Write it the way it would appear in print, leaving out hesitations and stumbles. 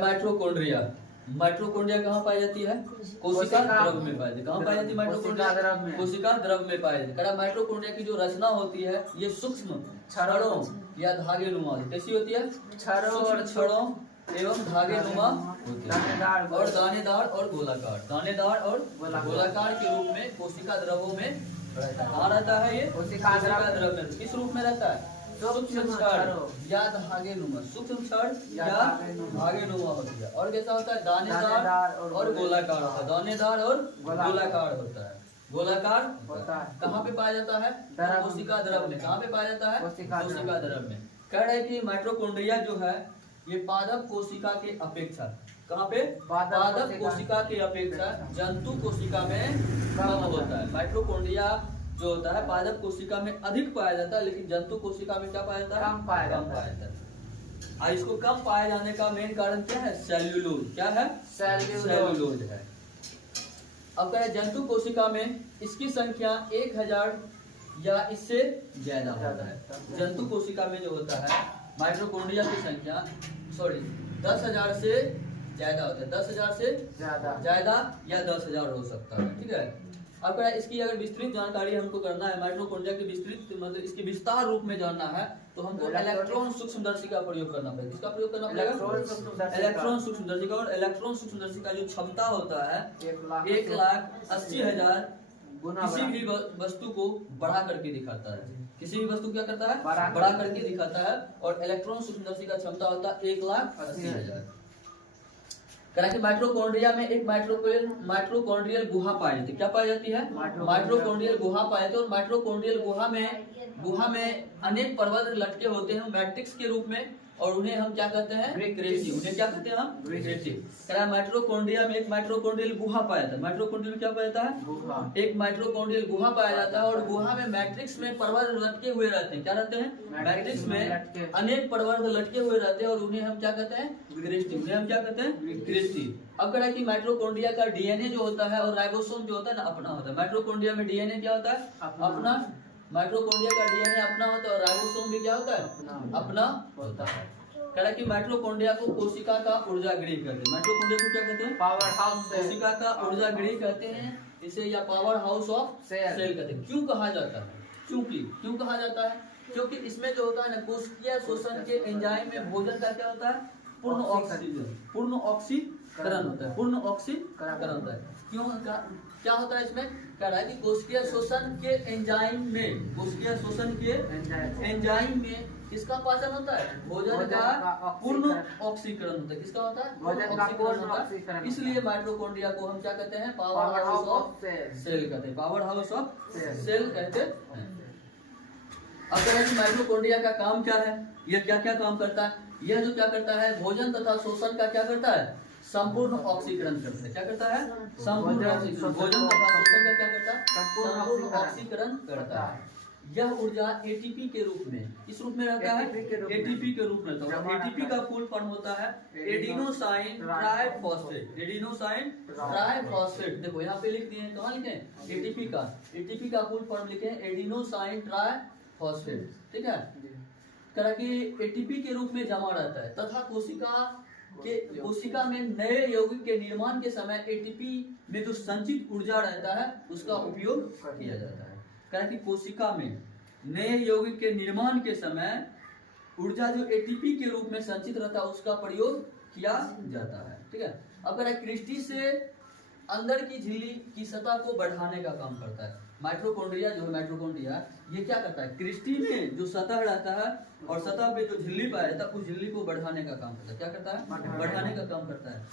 Mitochondria. Mitochondria कहाँ पाई जाती है? कोशिका द्रव में पाई जाती है। कहाँ पाई जाती है माइटोकॉन्ड्रिया? कोशिका द्रव में पाई जाती है। माइटोकॉन्ड्रिया की जो रचना होती है ये सूक्ष्म छड़ों या धागे नुमा कैसी होती है? सूक्ष्म छड़ों एवं धागे नुमा होती है और दानेदार और गोलाकार, दानेदार और गोलाकार के रूप में कोशिका द्रवों में कहाँ रहता है? ये कोशिका द्रव में किस रूप में रहता है? सूक्ष्म छड़ या धागे नुमा, सूक्ष्म छड़ या धागे नुमा होती है। और कैसा होता है? दानेदार और गोलाकार होता है, दानेदार और गोलाकार होता है, गोलाकार होता है। कहाँ पे पाया जाता है? कोशिका द्रव में। कहाँ पे पाया जाता है? कोशिका द्रव में। कह रहे हैं कि माइटोकॉन्ड्रिया जो है ये पादप कोशिका के अपेक्षा, कहाँ पे? पादप कोशिका के अपेक्षा जंतु कोशिका में कम होता है। माइटोकॉन्ड्रिया जो होता है पादप कोशिका में अधिक पाया जाता है, लेकिन जंतु कोशिका में क्या पाया जाता है? कम पाया जाता है। इसको कम पाए जाने का मेन कारण क्या है? सेल्यूलोज। क्या है? सेल्यूलोज है। अब कह जंतु कोशिका में इसकी संख्या 1000 या इससे ज्यादा होता है। जंतु कोशिका में जो होता है माइटोकॉन्ड्रिया की संख्या 10,000 से ज्यादा होता है, 10,000 से ज्यादा या 10,000 हो सकता है। ठीक है। अब इसकी अगर विस्तृत जानकारी हमको करना है, माइटोकॉन्ड्रिया की विस्तृत मतलब इसकी विस्तार रूप में जानना है, तो हमको इलेक्ट्रॉन सूक्ष्मदर्शी का प्रयोग करना पड़ेगा। किसका प्रयोग करना पड़ेगा? इलेक्ट्रॉन सूक्ष्मदर्शी का। और इलेक्ट्रॉन सूक्ष्मदर्शी का जो क्षमता होता है 1,80,000 किसी भी वस्तु को बढ़ा करके दिखाता है। किसी भी वस्तु क्या करता है? बढ़ा करके दिखाता है। और इलेक्ट्रॉन सूक्ष्मदर्शी का क्षमता होता है 1,80,000। कि माइटोकॉन्ड्रिया में एक माइटोकॉन्ड्रियल गुहा पाई जाती है। क्या पाई जाती है? माइटोकॉन्ड्रियल गुहा पाई जाती है। और माइटोकॉन्ड्रियल गुहा में अनेक पर्वत लटके होते हैं मैट्रिक्स के रूप में, और उन्हें हम क्या कहते हैं? क्रेस्टी। उन्हें क्या कहते हैं हम? क्रेस्टी। माइटोकॉन्ड्रिया में एक माइटोकॉन्ड्रियल गुहा पाया जाता है। माइटोकॉन्ड्रिया में क्या पाया जाता है? एक माइटोकॉन्ड्रियल गुहा पाया जाता है। और गुहा में मैट्रिक्स में पर्वत लटके हुए रहते हैं। क्या रहते हैं? मैट्रिक्स में अनेक पर्वत लटके हुए रहते हैं, और उन्हें हम क्या कहते हैं? क्रेस्टी। उन्हें हम क्या कहते हैं? क्रेस्टी। अब कह कि माइटोकॉन्ड्रिया का डीएनए जो होता है और राइबोसोम जो होता है ना अपना होता है। माइटोकॉन्ड्रिया में डीएनए क्या होता है? अपना। माइटोकॉन्ड्रिया का डीएनए अपना होता है और राइबोसोम भी क्या होता है? अपना होता है। कह कि माइटोकॉन्ड्रिया को कोशिका का ऊर्जा गृह कहते हैं। माइटोकॉन्ड्रिया को क्या कहते हैं? Power house. कोशिका का ऊर्जा गृह कहते हैं इसे, या पावर हाउस ऑफ सेल कहते हैं। क्यों कहा जाता है? क्यों कहा जाता है? क्योंकि इसमें जो होता है ना कोशिकीय शोषण के एंजाइम में भोजन का क्या होता है? पूर्ण ऑक्सीकरण होता है। पूर्ण ऑक्सीकरण होता है। क्यों क्या होता है इसमें? कह रहा है कि कोशिकीय शोषण के एंजाइम में किसका पाचन होता है? भोजन का पूर्ण ऑक्सीकरण होता है। किसका होता है? ऑक्सीकरण होता है। इसलिए माइटोकॉन्ड्रिया को हम क्या कहते हैं? पावर हाउस ऑफ सेल कहते हैं। पावर हाउस ऑफ सेल कहते हैं। अब माइटोकॉन्ड्रिया का काम क्या है? यह क्या क्या काम करता है? यह जो क्या करता है? भोजन तथा शोषण का क्या करता है? संपूर्ण ऑक्सीकरण करता है। क्या करता है? संपूर्ण ऑक्सीकरण। भोजन तथा शोषण का क्या करता है? संपूर्ण ऑक्सीकरण करता है। यह ऊर्जा एटीपी के रूप में, इस रूप में रहता है? एटीपी के रूप में रहता है। एटीपी का फुल फॉर्म होता है एडिनोसाइन ट्राइफॉस्फेट। Adenosine triphosphate. देखो यहाँ पे लिख दिए, कहाँ लिखे? एटीपी का फुल फॉर्म लिखे एडिनोसाइन ट्राइफॉस्फेट। ठीक है। कह कि एटीपी के रूप में जमा रहता है तथा कोशिका में नए यौगिक के निर्माण के समय एटीपी में जो संचित ऊर्जा रहता है उसका उपयोग किया जाता है। कह कि कोशिका में नए यौगिक के निर्माण के समय ऊर्जा जो एटीपी के रूप में संचित रहता है उसका प्रयोग किया जाता है। ठीक है। अब कह क्रिस्टी से अंदर की झिल्ली की सतह को बढ़ाने का काम करता है। माइटोकॉन्ड्रिया जो है माइटोकॉन्ड्रिया ये क्या करता है? क्रिस्टी में जो सतह रहता है और सतह पे जो झिल्ली पाया जाता है उस झिल्ली को बढ़ाने का काम करता है। क्या करता है? बढ़ाने का काम करता है।